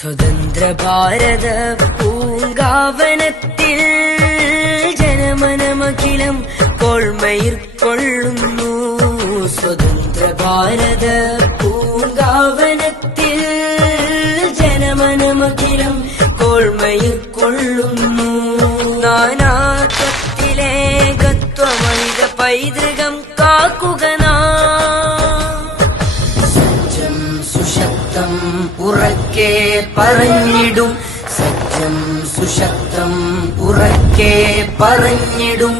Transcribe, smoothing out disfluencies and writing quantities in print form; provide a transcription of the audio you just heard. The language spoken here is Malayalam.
സ്വതന്ത്ര ഭാരത പൂങ്കാവനത്തിൽ ജനമനമഖിലം കോൾമയിർ കൊള്ളുന്നു. സ്വതന്ത്ര ഭാരത പൂങ്കാവനത്തിൽ ജനമനമഖിലം കോൾമയിർ കൊള്ളുന്നു. നാനാത്വത്തിലേകത്വമൈത പൈതൃകം കാക്കുക സജ്ജം സുശക്തം ഉറക്കെ പറഞ്ഞിടും. സജ്ജം സുശക്തം ഉറക്കെ പറഞ്ഞിടും.